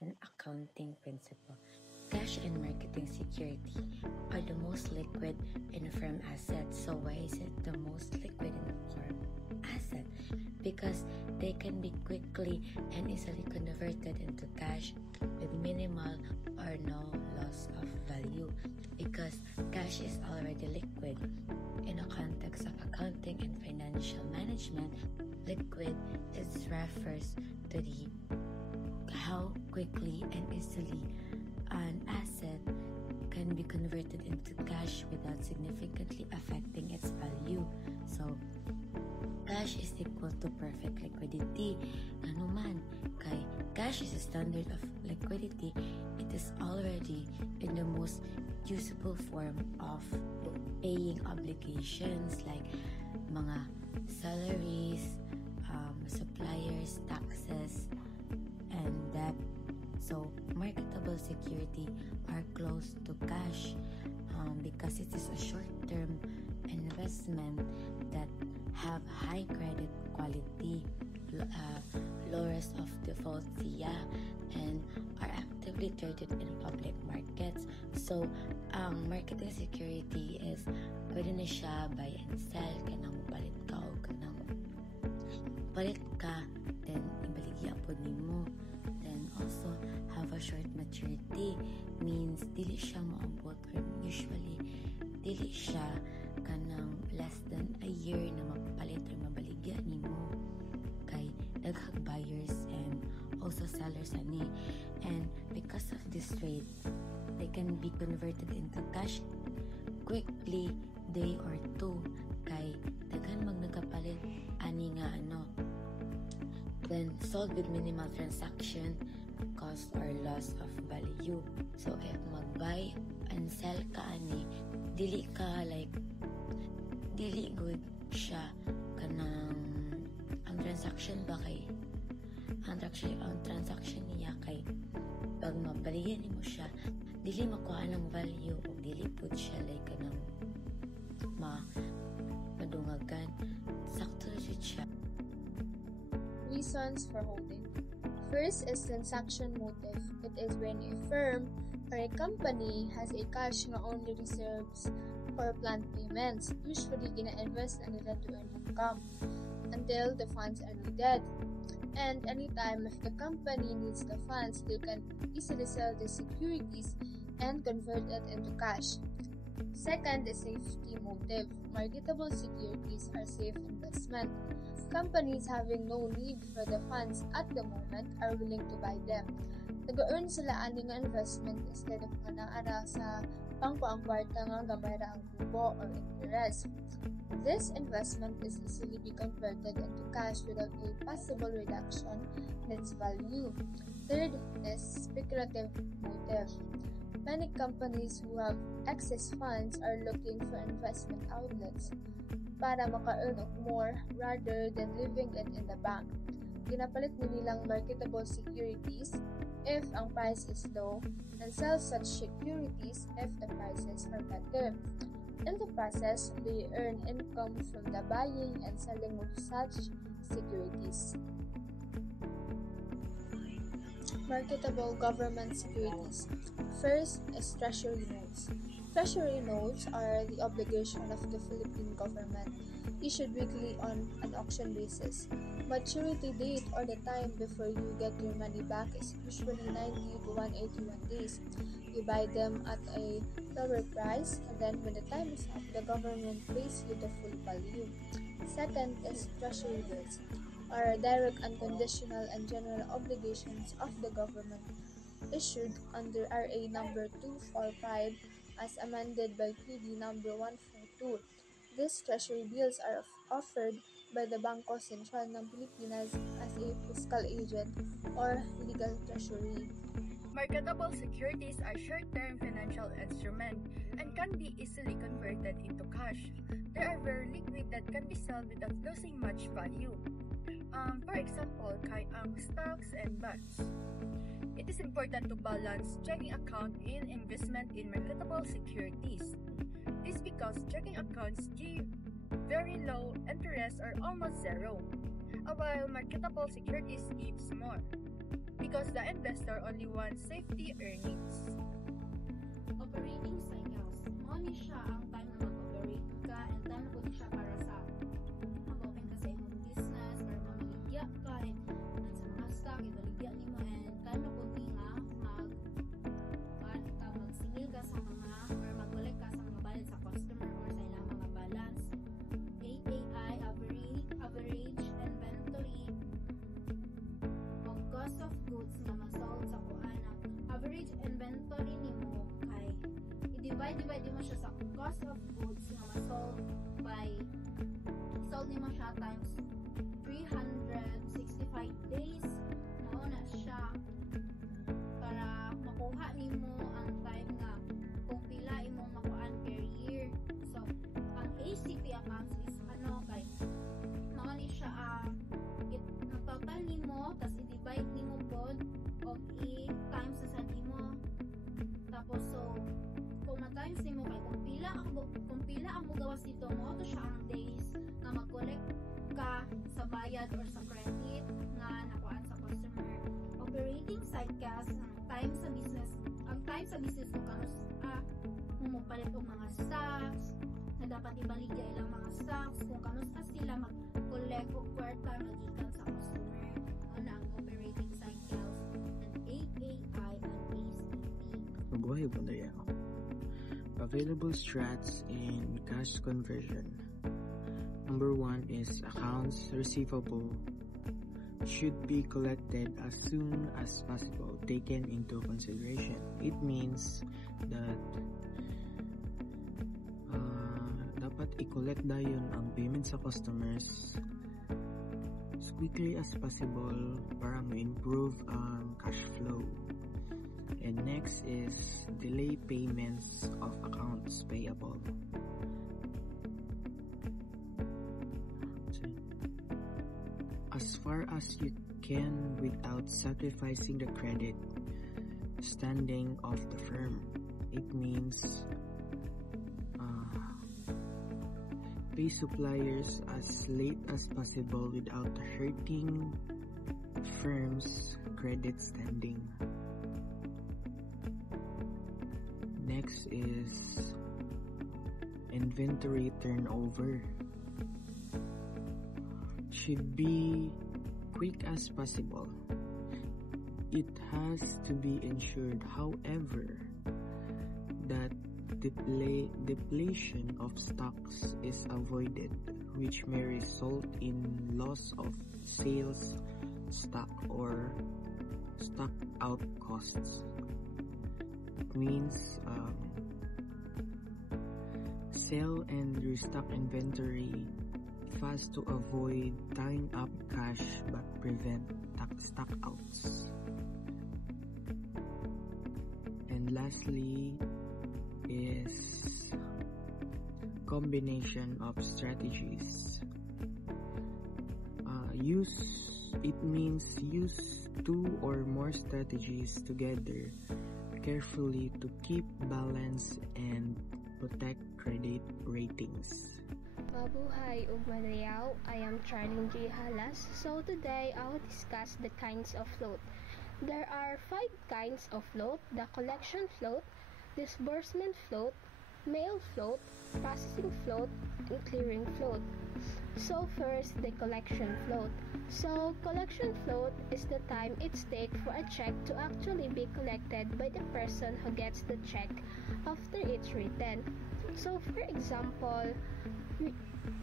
an accounting principle. Cash and marketing security are the most liquid in a firm asset. So why is it the most liquid in a firm asset? Because they can be quickly and easily converted into cash with minimal or no loss of value. Because cash is already liquid. In a context of accounting and financial management, liquid refers to the how quickly and easily an asset can be converted into cash without significantly affecting its value. So, cash is equal to perfect liquidity. Ano man, kay cash is a standard of liquidity, it is already in the most usable form of paying obligations like mga salaries, suppliers, taxes, and debt. So, marketable security are close to cash because it is a short-term investment that have high credit quality, low risk of default SIA, and are actively traded in public markets. So, marketing security is pwede na siya buy and sell, kanang palit ka o kanang palit ka, then ibaligya po nimo. Then also have a short maturity means dili siya maabot or usually dili siya kanang less than a year na mapalit or mabaligya nimo kay daghang buyers and also sellers ani. And because of this trade, they can be converted into cash quickly, day or two, kay daghan mag nagapalit ani nga then sold with minimal transaction cost or loss of value. So if mag-buy and sell ka ani, dili good siya kanang ang transaction niya kay pag mabaligyan nimo siya, dili makuha ng value o dili pud siya kanang madungagan. Sakto jud siya. Reasons for holding. First is transaction motive. It is when a firm or a company has a cash nga only reserves for planned payments, usually gina-invest na nila to earn income until the funds are needed. And anytime if the company needs the funds, they can easily sell the securities and convert it into cash. Second is safety motive. Marketable securities are safe investment. Companies having no need for the funds at the moment are willing to buy them. Nag-earn sila ani nga investment instead of naara sa bangko ang kwarta nga gamay ra ang kubo or interest. This investment is easily be converted into cash without a possible reduction in its value. Third is speculative motive. Many companies who have excess funds are looking for investment outlets para maka-earn of more rather than leaving it in the bank. Ginapalit nilang marketable securities if ang price is low and sell such securities if the prices are better. In the process, they earn income from the buying and selling of such securities. Marketable government securities. First is treasury notes. Treasury notes are the obligation of the Philippine government, issued weekly on an auction basis. Maturity date or the time before you get your money back is usually 90 to 181 days. You buy them at a lower price, and then when the time is up, the government pays you the full value. Second is treasury bills, are direct, unconditional, and general obligations of the government issued under RA number 245 as amended by PD number 142. These treasury bills are offered by the Bangko Sentral ng Pilipinas as a fiscal agent or legal treasury. Marketable securities are short-term financial instruments and can be easily converted into cash. They are very liquid that can be sold without losing much value. For example, stocks and bonds. It is important to balance checking account in investment in marketable securities. This because checking accounts give very low interest or almost zero, while marketable securities gives more. because the investor only wants safety earnings. Operating cycles. Money siya ang time na mag-operate ka and time na po siya para sa mag-open ka sa imong business or mamaligya ka and sa mga stock, ibaligya ni mo and time na po nga magsingil ka sa mga or mag-collect ka sa mga bayad sa customer or sa ilang mga balance. AAI, average inventory o cost of goods na masold sa kuana. Average inventory nimo kay i-divide mo siya sa cost of goods na masold by sold nimo siya times 365 days na siya para makuha nimo ang time nga kung pila imong makuan per year. So ang ACP accounts is kay mao ni siya ang total nimo tas i-divide nimo pod og i-times sa nimo. Tapos so kung ma-times nimo kay kung pila ang mogawas dito mo to siya ang days nga mag-collect ka sa bayad or sa credit nga nakuan sa customer. Operating cycles ang time sa business mo kanos mupalit og mga stocks na dapat ibaligya ilang mga stocks kung kanos sila mag-collect og kwarta magikan sa customer. Ano ang operating cycles and AAI and ACP. Mabuhay po na yan. Available strats in cash conversion. Number 1 is accounts receivable should be collected as soon as possible, taken into consideration. It means that dapat i-collect dayon ang payment sa customers as quickly as possible para ma-improve ang cash flow. And next is delay payments of accounts payable. As far as you can without sacrificing the credit standing of the firm. It means pay suppliers as late as possible without hurting firm's credit standing. Next is inventory turnover. Should be quick as possible. It has to be ensured, however, that depletion of stocks is avoided, which may result in loss of sales stock or stock out costs. It means sell and restock inventory fast to avoid tying up cash but prevent stock outs. And lastly is combination of strategies. It means use 2 or more strategies together carefully to keep balance and protect credit ratings. Mabuhay ug Madayaw, I am Charlene J. Halas. So today I will discuss the kinds of float. There are 5 kinds of float: the collection float, disbursement float, mail float, processing float, and clearing float. So first, the collection float. So collection float is the time it takes for a check to actually be collected by the person who gets the check after it's written. So for example,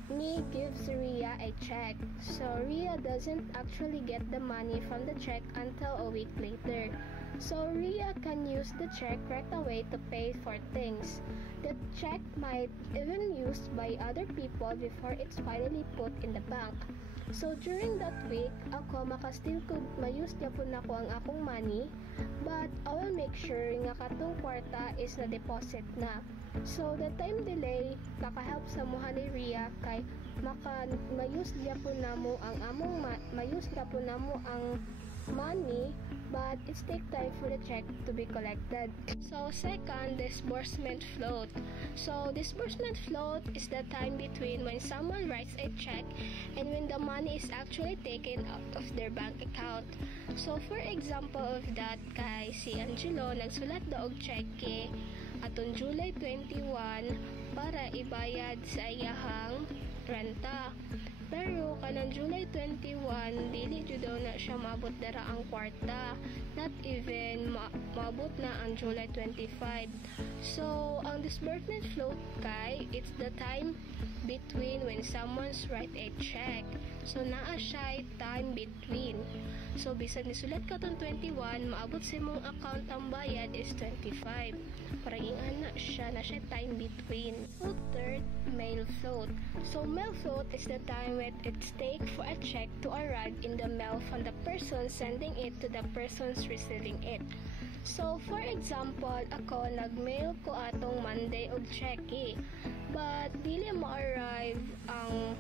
Me gives Ria a check, so Ria doesn't actually get the money from the check until a week later. So Ria can use the check right away to pay for things. The check might even used by other people before it's finally put in the bank. So during that week, ako makastill ko mayus gyapon nako ang akong money, but I will make sure nga katong kwarta is na deposit na. So the time delay nakahelp sa muha ni Ria kay mayus gyapon namo ang among mayus gyapon namo ang money but it takes time for the check to be collected. So second, disbursement float. So disbursement float is the time between when someone writes a check and when the money is actually taken out of their bank account. So for example of that, kay si Angelo nagsulat daw og cheque atong July 21 para ibayad sa iyahang renta. Pero kanang July 21, dili jud daw na siya maabot dara ang kwarta. Not even maabot na ang July 25. So, ang disbursement float kay, it's the time between when someone's write a check. So, naa siya time between. So, bisan nisulat ka tong 21, maabot sa imong account ang bayad is 25. Parang ingana siya na siya time between. So, third, mail float. So, mail float is the time when it's take for a check to arrive in the mail from the person sending it to the persons receiving it. So, for example, ako nagmail ko atong Monday og cheque, but dili ma-arrive ang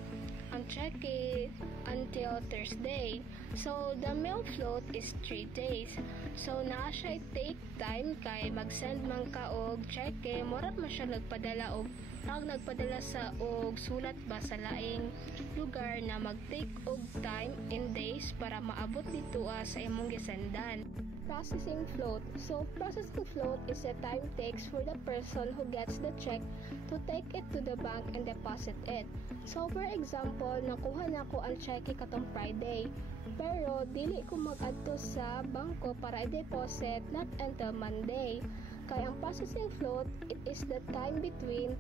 cheque until Thursday. So, the mail float is 3 days. So, naa siya take time kay mag-send man ka og cheque, morat man siya nagpadala sa og sulat ba sa laing lugar na mag-take og time in days para maabot dito sa imong gisendan. Processing float. So, processing float is the time takes for the person who gets the check to take it to the bank and deposit it. So, for example, nakuha na ko ang cheque katong Friday, pero dili ko mag-adto sa bangko para i-deposit not until Monday. Kaya ang processing float, it is the time between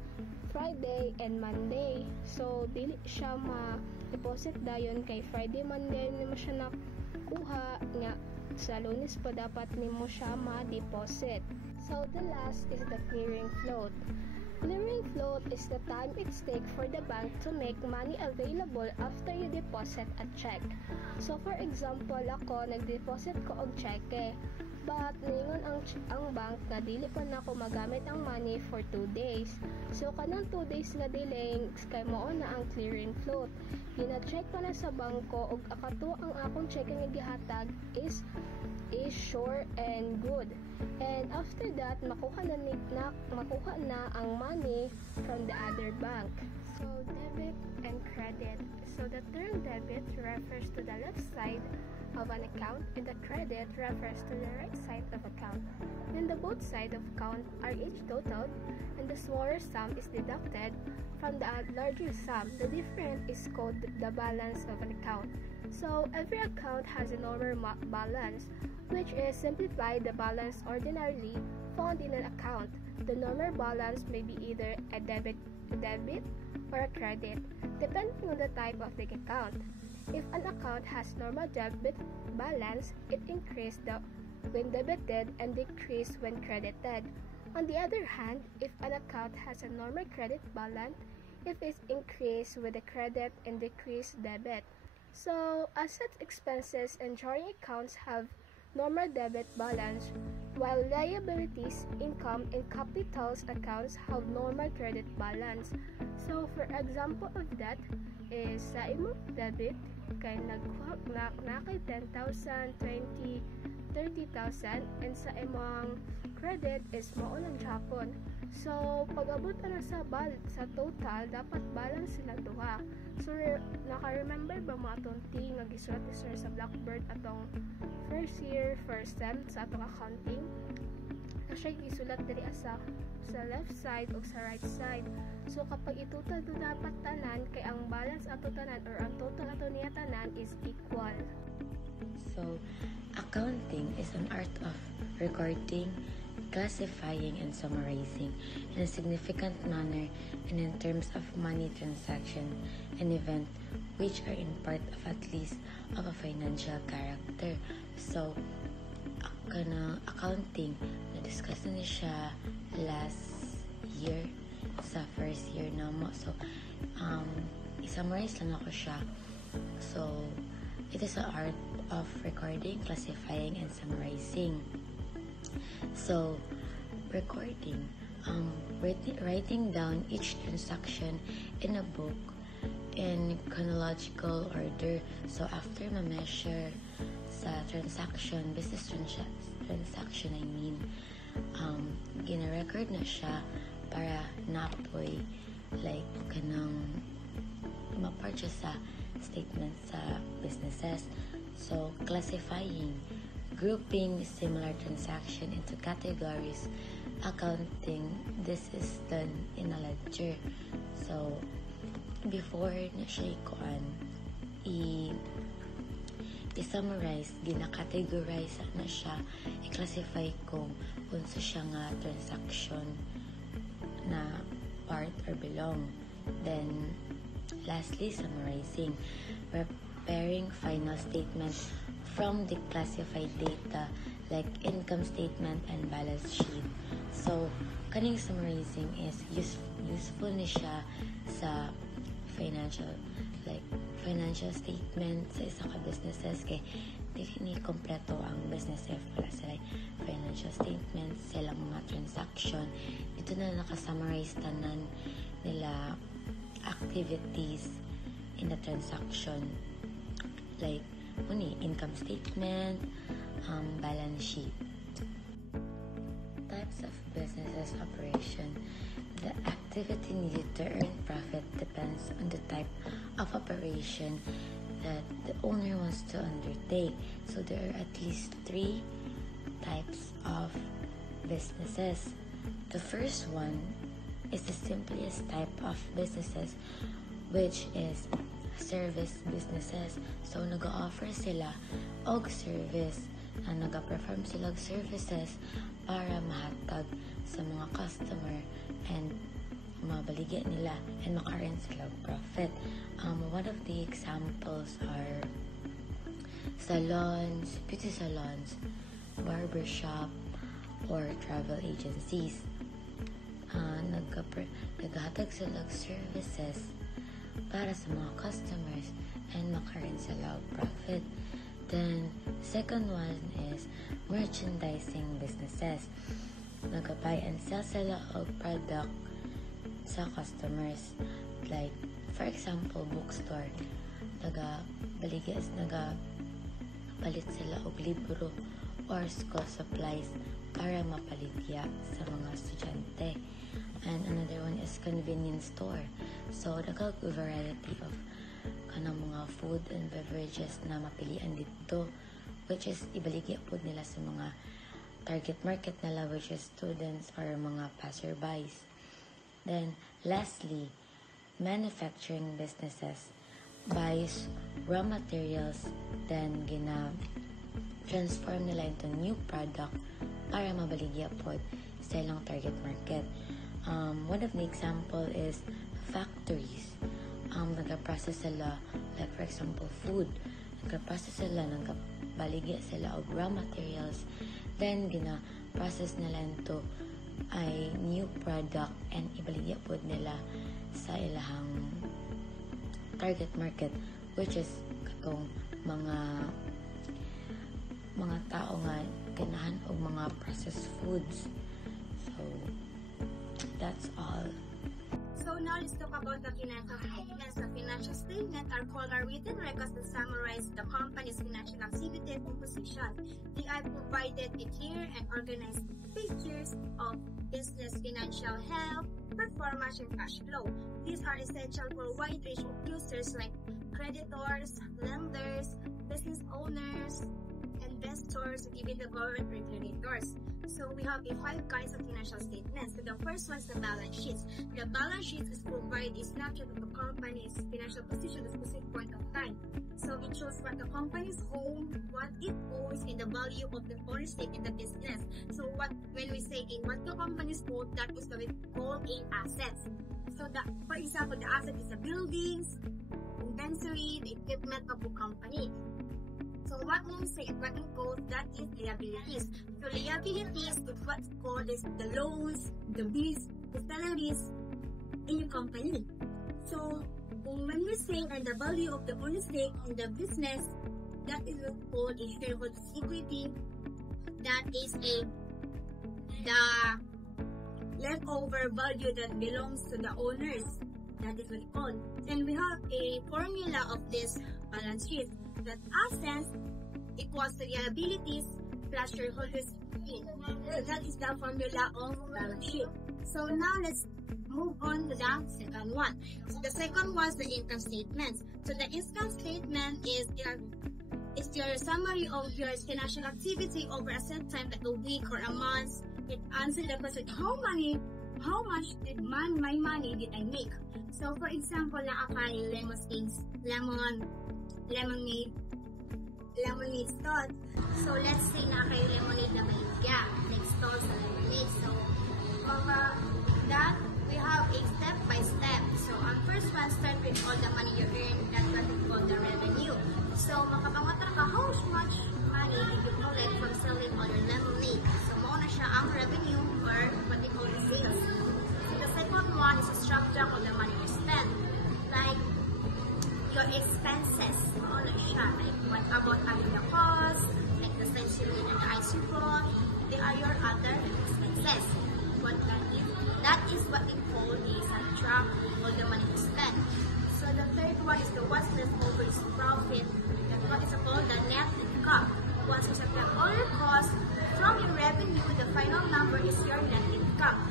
Friday and Monday. So, dili siya ma-deposit dayon kay Friday, Monday nimo siya nakuha nga sa Lunes pa dapat nimo siya ma-deposit. So, the last is the clearing float. Clearing float is the time it takes for the bank to make money available after you deposit a check. So, for example, ako, nag-deposit ko og cheque, but ningon ang bank na dili pa na ako magamit ang money for 2 days. So, kanang 2 days nga delay, kay mao na ang clearing float. Gina-check pa na sa bangko og akato ang akong cheque nga gihatag is sure and good. And after that, makuha na ang money from the other bank. So, debit and credit. So, the term debit refers to the left side of an account and the credit refers to the right side of account. Then the both sides of account are each totaled and the smaller sum is deducted from the larger sum. The difference is called the balance of an account. So every account has a normal balance, which is simplified the balance ordinarily found in an account. The normal balance may be either a debit or a credit, depending on the type of the account. If an account has normal debit balance, it increases when debited and decreases when credited. On the other hand, if an account has a normal credit balance, it is increased with the credit and decreased debit. So, assets, expenses, and drawing accounts have normal debit balance, while liabilities, income, and capitals accounts have normal credit balance. So, for example of that is sa imong debit kay nagkuha na kay 10,000, 20, 30,000, and sa imong credit is mao lang Japon. So, pag-abot na sa total, dapat balance sila duha. So, naka-remember ba mo atong nga gisulat ni Sir sa Blackboard atong first year, first sem sa atong accounting? Na siya gisulat diri sa left side o sa right side. So, kapag itotal do dapat tanan, kay ang balance ato tanan or ang total ato niya tanan is equal. So, accounting is an art of recording, classifying, and summarizing in a significant manner and in terms of money transaction and event which are in part of at least of a financial character. So, accounting, na-discuss na siya last year sa first year na mo. So, i-summarize lang ako siya. So, it is an art of recording, classifying, and summarizing. So, recording, writing down each transaction in a book in chronological order. So, after ma-measure sa business transaction, gina-record na siya para napoy like kanang ma-purchase sa statement sa businesses. So, classifying, grouping similar transaction into categories, accounting, this is done in a ledger. So, before na siya i-summarize, gina-categorize na siya, i-classify kung unsa siya nga transaction na part or belong. Then, lastly, summarizing, preparing final statement from the classified data like income statement and balance sheet. So, kaning summarizing is useful ni siya sa financial statement sa isa ka businesses kay dili ni kompleto ang business if wala sila financial statements, sila mga transaction. Ito na nakasummarize tanan nila activities in the transaction like income statement, balance sheet. Types of businesses operation. The activity needed to earn profit depends on the type of operation that the owner wants to undertake. So there are at least 3 types of businesses. The first one is the simplest type of businesses, which is service businesses. So nag-offer sila og service na nag-perform sila og services para mahatag sa mga customer and mabaligya nila and maka-earn sila profit. One of the examples are salons, beauty salons, barbershop, or travel agencies. Naghatag sila og services para sa mga customers and maka-earn sila og profit. Then, second one is merchandising businesses. Nag-buy and sell sila og product sa customers. Like, for example, bookstore. Nagapalit sila og libro or school supplies para mapalitya sa mga estudyante. And another one is convenience store. So, variety of kanang mga food and beverages na mapilian dito, which is ibaligya po nila sa mga target market nila, which is students or mga passerbys. Then, lastly, manufacturing businesses buys raw materials, then transform nila into new product para mabaligya po sa ilang target market. One of the example is factories. Nag-process sila, like for example, food. Nag-process sila, nagbaligya sila og raw materials, then gina-process nila into ay new product and ibaligya po nila sa ilahang target market, which is katong mga tao nga ganahan og mga processed foods. So that's all. So now let's talk about the financial statements. The financial statements are called written records that summarize the company's financial activity and position. They are provided a clear and organized pictures of business financial health, performance, and cash flow. These are essential for a wide range of users like creditors, lenders, business owners, investors, and even the government regulators. So we have 5 kinds of financial statements. So the first one is the balance sheets. The balance sheet is provide a snapshot of the company's financial position at a specific point of time. So it shows what the company's owns, what it owes, and the value of the foreign stake in the business. So when we say what the company's owed, that is what we call assets. So for example, the asset is the buildings, inventory, the equipment of the company. So what we say and what we call that is liabilities. So liabilities is what's called is the loans, the bills, the salaries in your company. So when we say and the value of the own stake in the business, that is what's called a shareholders' equity. That is the leftover value that belongs to the owners. That is what we call. And we have a formula of this balance sheet. That assets equals to liabilities plus shareholders' equity. So that is the formula of balance sheet. So now let's move on to the second one. So the second one is the income statements. So the income statement is your summary of your financial activity over a set time, like a week or a month. It answers the question, how much did my money did I make? So for example, naakay lemonade stall. So let's say naakay lemonade na baligya, next stall sa lemonade. So that we have a step by step. So on first one, start with all the money you earn. That's what we call the revenue. So makapangatara ka, how much money did you collect from selling all your lemonade? So mao na siya ang revenue or what we call the sales. So the second one is a structure of the money you spend. Like your expenses. Mao na siya. Like what about having the cost, like the sensory and the ice cream, they are your other expenses. That is what we call a subtract all the money you spend. So the third one is the what's left over is profit. That's what is called the net income. Once you subtract all your costs from your revenue, the final number is your net income.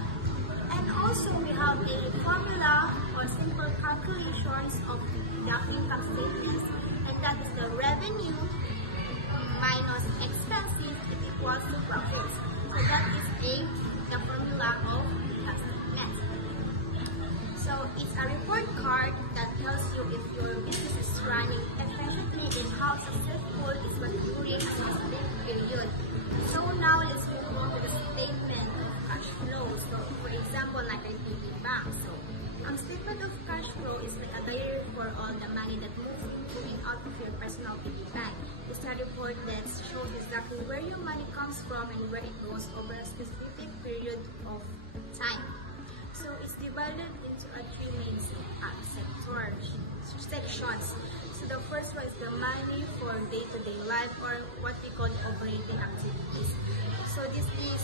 And also we have a formula or simple calculations of the income statements, and that is the revenue minus expenses is equals to profits. So that is the formula of income statement. So it's a report card that tells you if your business is running efficiently and how successful is what during a specific period. So now let's move on to the statement of cash flow. So for example, like a PB bank. So statement of cash flow is like a diary for all the money that moves in out of your personal piggy bank. It's a report that shows exactly where your money comes from and where it goes over a specific period of time. So it's divided into three main sections. So the first one is the money for day-to-day life, or what we call operating activities. So this is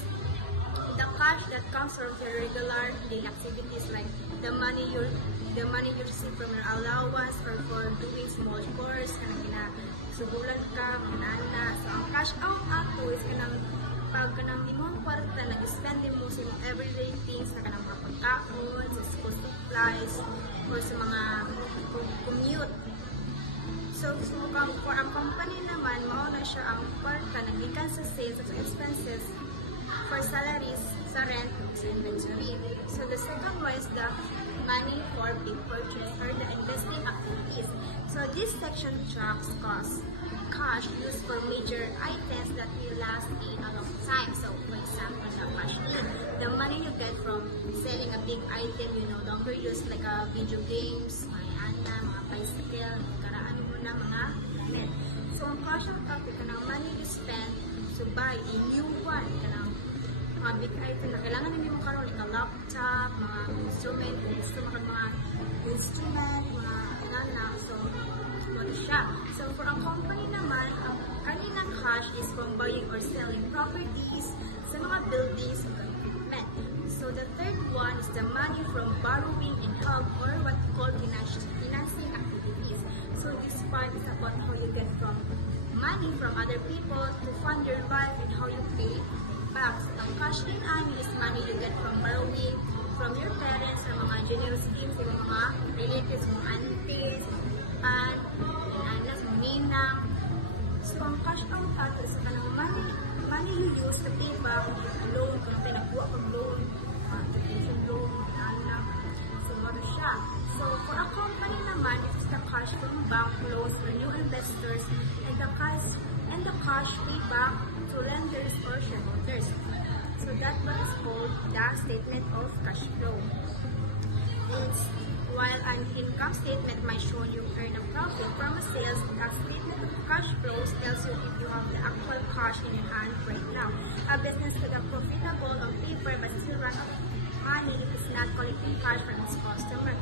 the cash that comes from your regular daily activities, like the money you receive from your allowance or for doing small chores, sugulan ka, manana. So ang cash out ato is pag kanang imong kwarta nag-spend mo sa imong everyday things, sa kanang mga pagkaon, sa school supplies, or sa mga commute. So for ang company naman, mao na siya ang kwarta nagikan sa sales at expenses for salaries, sa rent, sa inventory. So the second one is the money for big purchase or the investing activities. So this section tracks costs, cash used for major items that will last a long time. So for example, the cash in, the money you get from selling a big item you no longer use, like video games, mga bicycle, karaan mo na mga net. So ang cash ang topic ka ng money you spend to buy a new one, mga big item na kailangan namin mo karoon, like a laptop, mga instrument, mga kailangan. So ano siya. So for a company naman, ang kaninang cash is from buying or selling properties sa mga buildings or equipment. So the third one is the money from borrowing and help, or what we call financing activities. So this part is about how you get from money from other people to fund your life and how you pay back. So ang cash in ani is money you get from borrowing from your parents or mga generous gifts sa mga relatives, mga aunties, and anas, ninang. So ang cash out ato sa kanang money you use to pay back a loan, kung pinakuha kang loan, education loan, anak. So ano siya. So for a company naman, it is the cash from bank loans for new investors and the cash pay back to lenders or shareholders. So that what is called the statement of cash flow. It's while an income statement might show you earn a profit from a sales, a statement of cash flows tells you if you have the actual cash in your hand right now. A business could have profitable on paper but still run out of money if it's not collecting cash from its customer.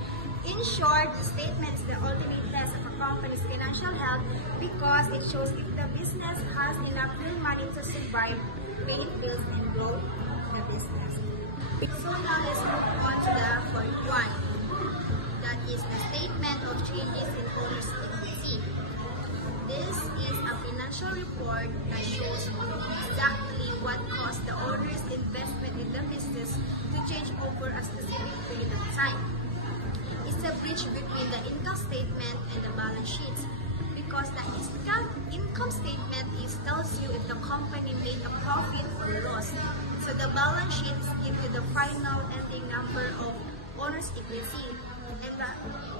In short, the statement is the ultimate test of a company's financial health because it shows if the business has enough real money to survive, pay bills, and grow the business. So now let's move on to the fourth one. That is the statement of changes in owner's equity. This is a financial financial report that shows exactly what caused the owner's investment in the business to change over a specific period of time. It's a bridge between the income statement and the balance sheets, because the income statement tells you if the company made a profit or loss. So the balance sheets give you the final ending number of owner's equity, and the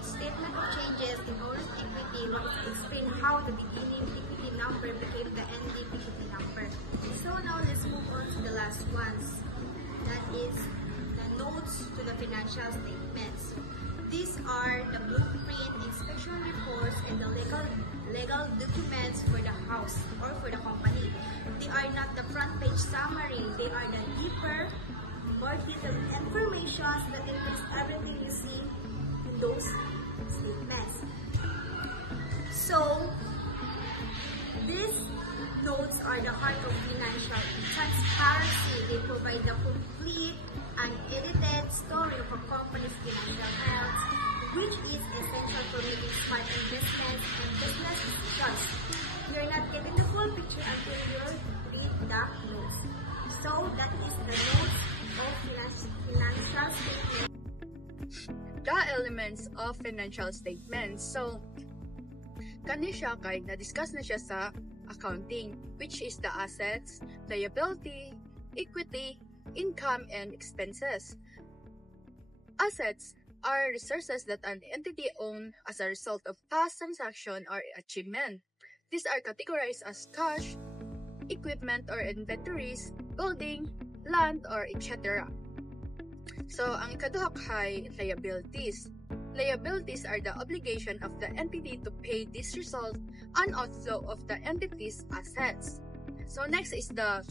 statement of changes in owner's equity will explain how the beginning equity number became the ending equity number. So now let's move on to the last ones. That is the notes to the financial statements. These are the blueprint, inspection reports, and the legal documents for the house or for the company. They are not the front page summary. They are the deeper, more detailed information that includes everything you see in those statements. So, these notes are the heart of financial transparency. They provide the complete and edited story of a company's financial health, which is essential for making smart investments and business decisions. You're not getting the full picture until you read the notes. So that is the notes of financial statements. The elements of financial statements. So, kani siya kay na-discuss na siya sa accounting, which is the assets, liability, equity, income, and expenses. Assets are resources that an entity owns as a result of past transaction or achievement. These are categorized as cash, equipment or inventories, building, land, or etc. So, ang ikaduha kay liabilities. Liabilities are the obligation of the entity to pay this result and outflow of the entity's assets. So, next is the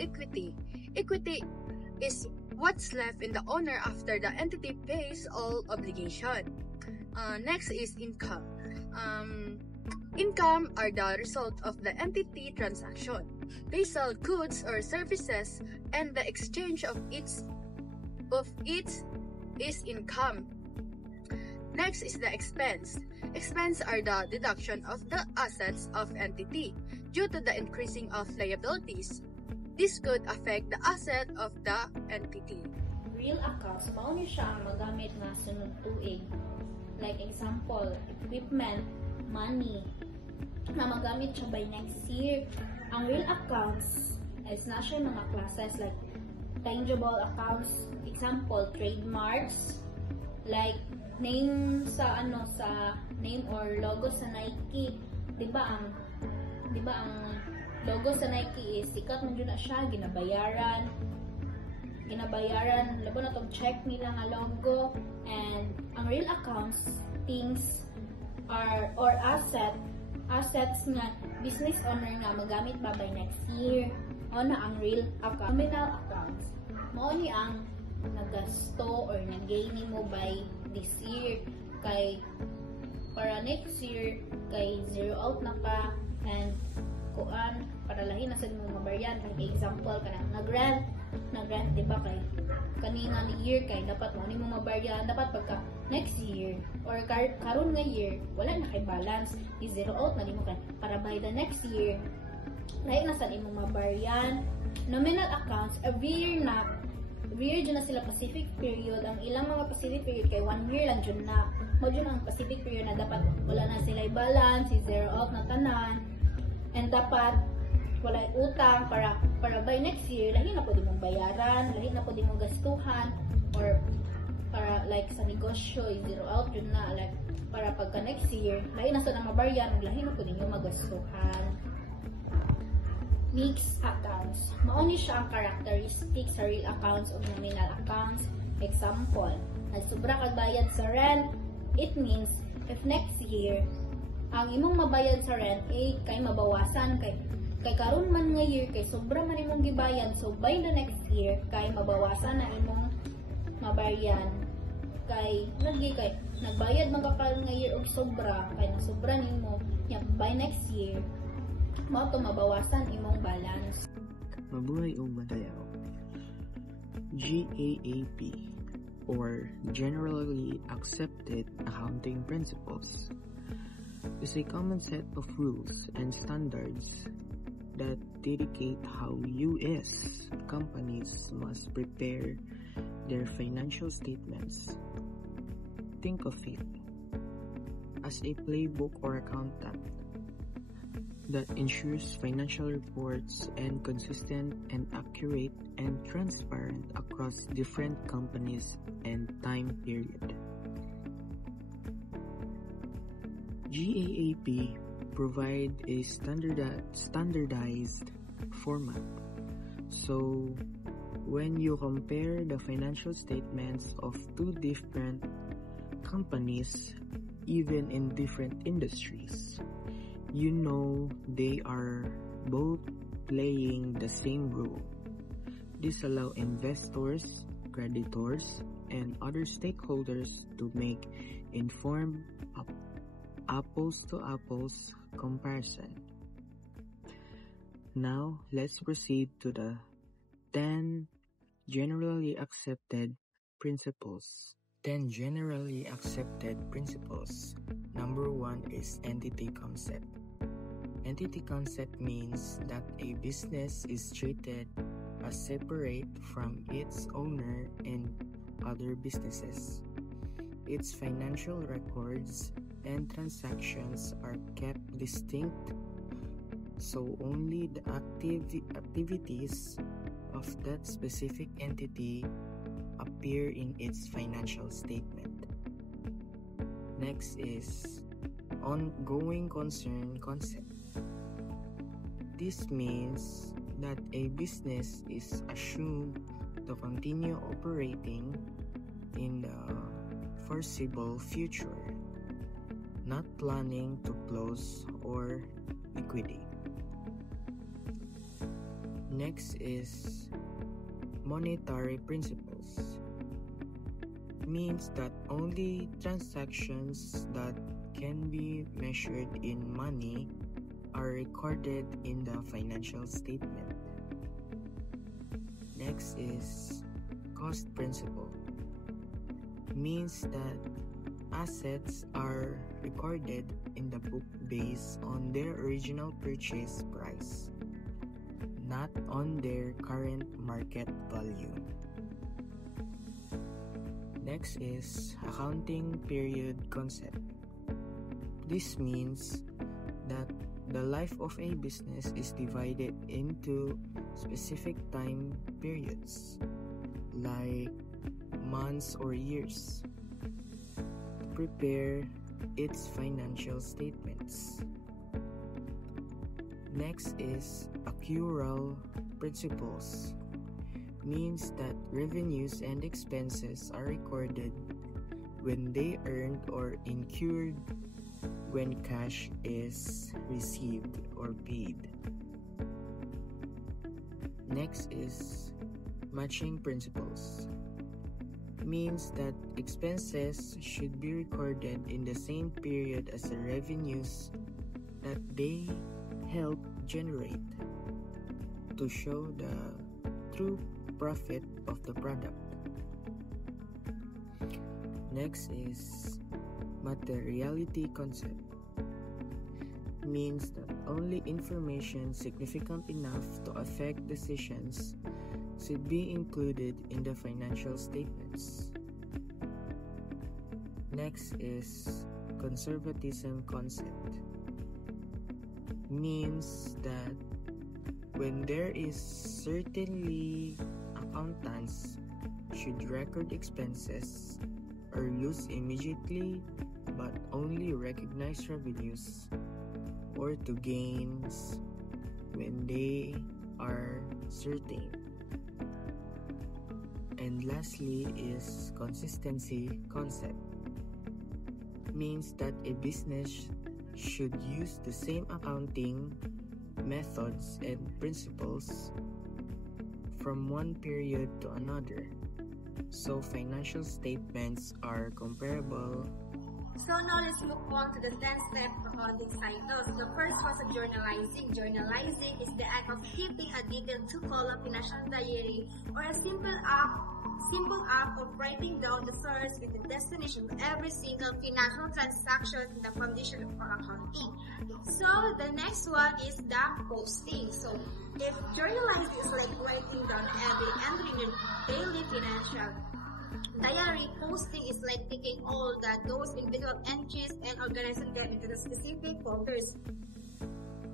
equity. Equity is what's left in the owner after the entity pays all obligation. Next is income. Income are the result of the entity transaction. They sell goods or services, and the exchange of it is income. Next is the expense. Expense are the deduction of the assets of entity due to the increasing of liabilities. This could affect the asset of the entity. Real accounts, mao ni siya ang magamit nga sunod tuig. Like example, equipment, money, na magamit siya by next year. Ang real accounts is na siya mga classes like tangible accounts, example, trademarks, like name sa name or logo sa Nike. Di ba ang logo sa Nike is sikat man jud na siya, ginabayaran labo na tong check nila nga logo. And ang real accounts, things are or assets nga business owner nga magamit ba by next year. O na ang real account. Nominal accounts, mao ni ang nagasto or nagain mo by this year, kay para next year kay zero out na pa, and kuan para lahi na sa mo mabaryan. Kay example kanang nag-rent di ba, kay kanina ni year kay dapat mo ni mo mabaryan, dapat pagka next year or karon nga year wala na kay balance, i-zero out na nimo kay para by the next year lahi na sa imo mabaryan. Nominal accounts, every year dyan na sila Pacific period. Ang ilang mga Pacific period kay 1 year lang dyan na. Mo dyan ang Pacific period na dapat wala na sila balance, i-zero out na tanan. And dapat wala utang para by next year, lahi na po di mong bayaran, lahi na po di mong gastuhan, or para like sa negosyo, i-zero out yun na. Like, para pagka next year, lahi na sa na mabaryan, lahi na po di mong magastuhan. Mixed accounts. Mauni siya ang characteristics sa real accounts o nominal accounts. Example, sobra kag bayad sa rent, it means if next year ang imong mabayad sa rent kay mabawasan kay karon man nga year kay sobra man imong gibayad, so by the next year kay mabawasan na imong mabaryan kay nagbayad man ka karon nga year og sobra kay nasobra nimo nya by next year mao to mabawasan imong balance. Mabuhay o madayaw. GAAP or Generally Accepted Accounting Principles. is a common set of rules and standards that dedicate how U.S. companies must prepare their financial statements. Think of it as a playbook or accountant that ensures financial reports and consistent and accurate and transparent across different companies and time period. GAAP provide a standardized format. So when you compare the financial statements of two different companies, even in different industries, you know they are both playing the same role. This allows investors, creditors, and other stakeholders to make informed apples-to-apples comparison. Now, let's proceed to the 10 generally accepted principles. 10 generally accepted principles. Number 1 is entity concept. Entity concept means that a business is treated as separate from its owner and other businesses. Its financial records and transactions are kept distinct, so only the activities of that specific entity appear in its financial statement. Next is ongoing concern concept. This means that a business is assumed to continue operating in the foreseeable future, not planning to close or liquidate. Next is monetary principles. Means that only transactions that can be measured in money are recorded in the financial statement. Next is cost principle. Means that assets are recorded in the book based on their original purchase price, not on their current market value. Next is accounting period concept. This means that the life of a business is divided into specific time periods, like months or years, to prepare its financial statements. Next is accrual principles. Means that revenues and expenses are recorded when they earned or incurred when cash is received or paid. Next is matching principles. Means that expenses should be recorded in the same period as the revenues that they help generate to show the true profit of the product. Next is materiality concept. Means that only information significant enough to affect decisions should be included in the financial statements. Next is conservatism concept. Means that when there is certainly accountants should record expenses or lose immediately but only recognize revenues or to gains when they are certain. And lastly is consistency concept. Means that a business should use the same accounting methods and principles from one period to another, so financial statements are comparable So now let's move on to the 10-step accounting cycles. The first was journalizing. Journalizing is the act of keeping a detailed two-column financial diary, or a simple act of writing down the source with the destination of every single financial transaction in the foundation of accounting. So the next one is the posting. So if journalizing is like writing down every entry in your daily financial diary, posting is like taking all those individual entries and organizing them into the specific folders,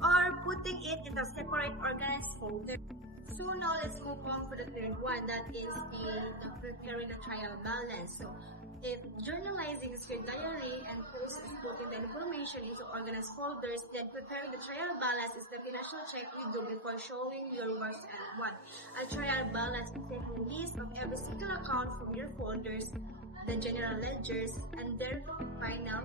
or putting it in a separate organized folder. So now let's move on for the third one, that is the preparing the trial balance. So if journalizing is your diary and post is putting the information into organized folders, then preparing the trial balance is the financial check you do before showing your works and what. A trial balance is a list of every single account from your folders, the general ledgers, and their final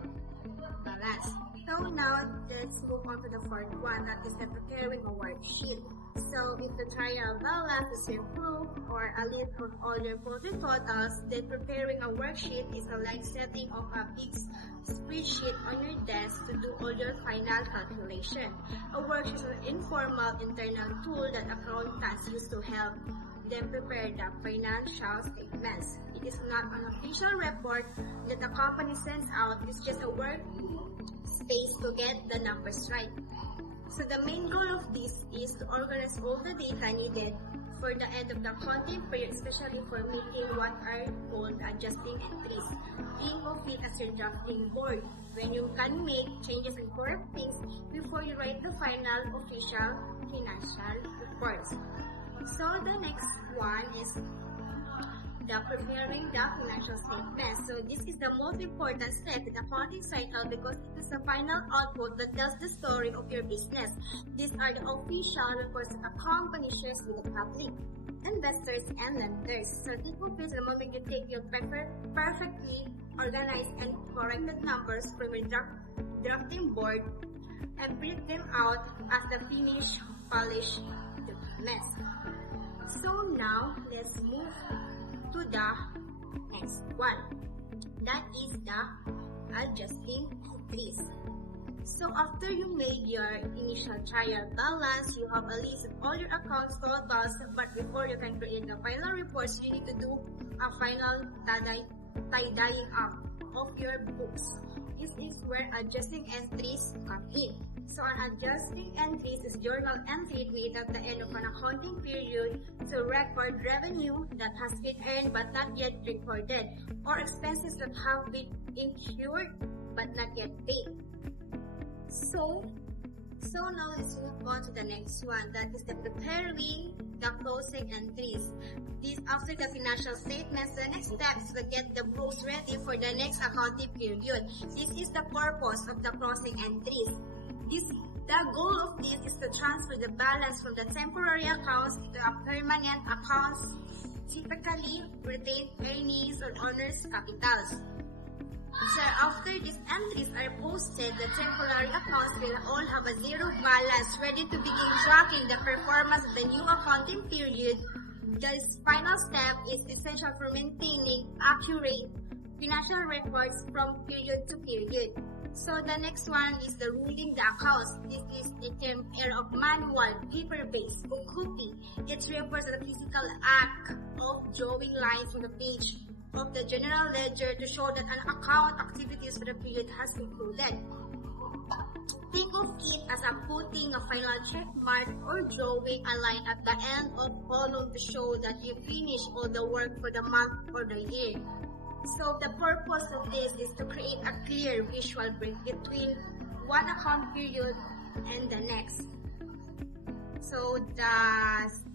balance. So now let's move on to the fourth one, that is the preparing a worksheet. So if the trial balance is your proof or a list of all your profit totals, then preparing a worksheet is like setting up a big spreadsheet on your desk to do all your final calculation. A worksheet is an informal internal tool that accountants use to help them prepare the financial statements. It is not an official report that the company sends out. It's just a workspace to get the numbers right. So the main goal of this is to organize all the data needed for the end of the accounting period, especially for making what are called adjusting entries. Think of it as your drafting board, when you can make changes and correct things before you write the final official financial reports. So the next one is the preparing the financial statements. So this is the most important step in the accounting cycle because it is the final output that tells the story of your business. These are the official reports that a company shares with the public, investors, and lenders. So this will be the moment you take your perfectly organized and corrected numbers from your drafting board and print them out as the finished, polished documents. So now let's move to the next one, that is the adjusting entries. So after you made your initial trial balance, you have a list of all your accounts totals, but before you can create the final reports, you need to do a final tidying up of your books. This is where adjusting entries come in. So an adjusting entries is journal entry made at the end of an accounting period to record revenue that has been earned but not yet recorded, or expenses that have been incurred but not yet paid. So now let's move on to the next one, that is the preparing the closing entries. This after the financial statements, the next step is to get the books ready for the next accounting period. This is the purpose of the closing entries. The goal of this is to transfer the balance from the temporary accounts into a permanent accounts, typically retained earnings or owners' capitals. So after these entries are posted, the temporary accounts will all have a zero balance ready to begin tracking the performance of the new accounting period. This final step is essential for maintaining accurate financial records from period to period. So the next one is the ruling the accounts. This is the term era of manual, paper-based bookkeeping. It refers to the physical act of drawing lines on the page of the general ledger to show that an account activities for the period has concluded. Think of it as a putting a final check mark or drawing a line at the end of column to show that you finished all the work for the month or the year. So the purpose of this is to create a clear visual break between one account period and the next. So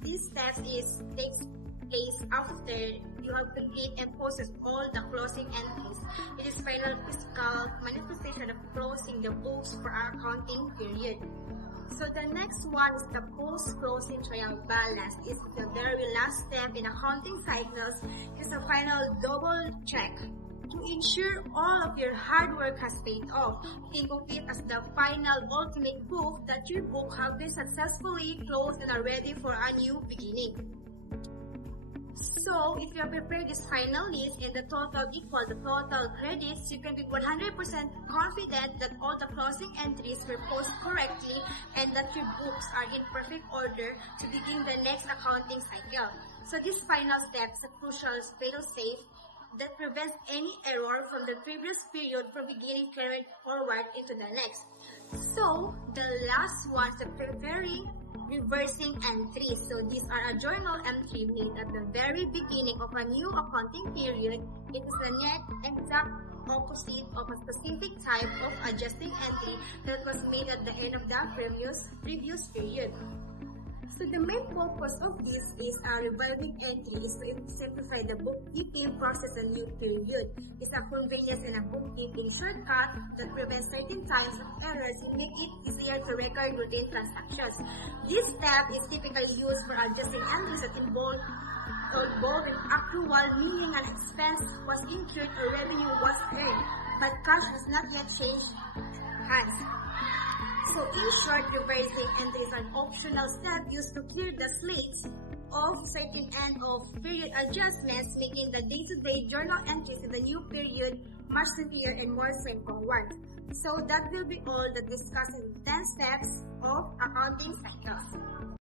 this step takes place after you have completed and processed all the closing entries. It is final physical manifestation of closing the books for our accounting period. So the next one is the post-closing trial balance. It's the very last step in accounting cycles. It's a final double check to ensure all of your hard work has paid off. Think of it as the final ultimate proof that your book have been successfully closed and are ready for a new beginning. So So, if you prepare this final list and the total equal the total credits, you can be 100% confident that all the closing entries were posted correctly and that your books are in perfect order to begin the next accounting cycle. So, this final step is a crucial fail-safe that prevents any error from the previous period from beginning carried forward into the next. So, the last one is preparing reversing entries. So these are a journal entry made at the very beginning of a new accounting period. It is the net exact opposite of a specific type of adjusting entry that was made at the end of the previous period. So the main purpose of this is a revolving entry is to simplify the bookkeeping process in new period. It's a convenience and a bookkeeping shortcut that prevents certain types of errors and make it easier to record routine transactions. This step is typically used for adjusting entries that involve an accrual, meaning an expense was incurred or revenue was earned, but cash has not yet changed hands. So in short, reversing entry is an optional step used to clear the slates of certain end of period adjustments, making the day-to-day journal entries in the new period much simpler and more straightforward. So that will be all that discussing 10 steps of accounting cycles.